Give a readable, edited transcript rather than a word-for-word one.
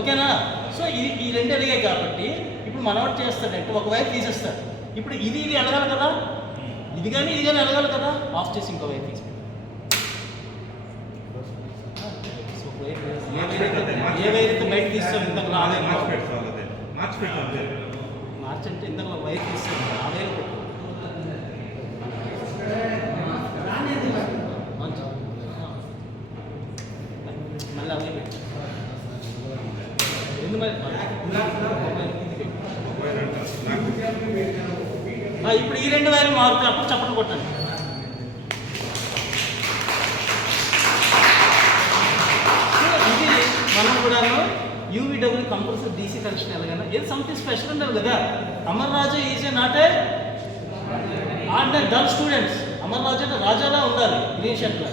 ఓకేనా? సో ఈ రెండు అడిగాయి కాబట్టి ఇప్పుడు మనవాడు చేస్తాడంటే ఒక వైపు తీసేస్తాడు. ఇప్పుడు ఇది వెళ్ళగాలి కదా, ఇది కానీ వెళ్ళగాలి కదా, ఆఫ్ చేసి ఇంకో వైపు తీసి ఏ వైపు బయట తీస్తాం ఇంతకు మార్చి అంటే ఇంతకు వైపు తీస్తాం ఆ వైపు మళ్ళీ అవే పెట్టి ఎందు మరి ఇప్పుడు ఈ రెండు వైర్లు మారుతున్నప్పుడు చప్పట్లు కొట్టండి. ఇది మనం కూడాను యూవీడబ్ల్యూ కంపల్సరీ డీసీ కనెక్షన్ ఎలాగైనా ఏది సంథింగ్ స్పెషల్ ఉండాలి కదా. Amar Raja is a not a ordinary dull students. Amar Raja అంటే రాజాలా ఉండాలి గ్రీన్ షర్ట్లో.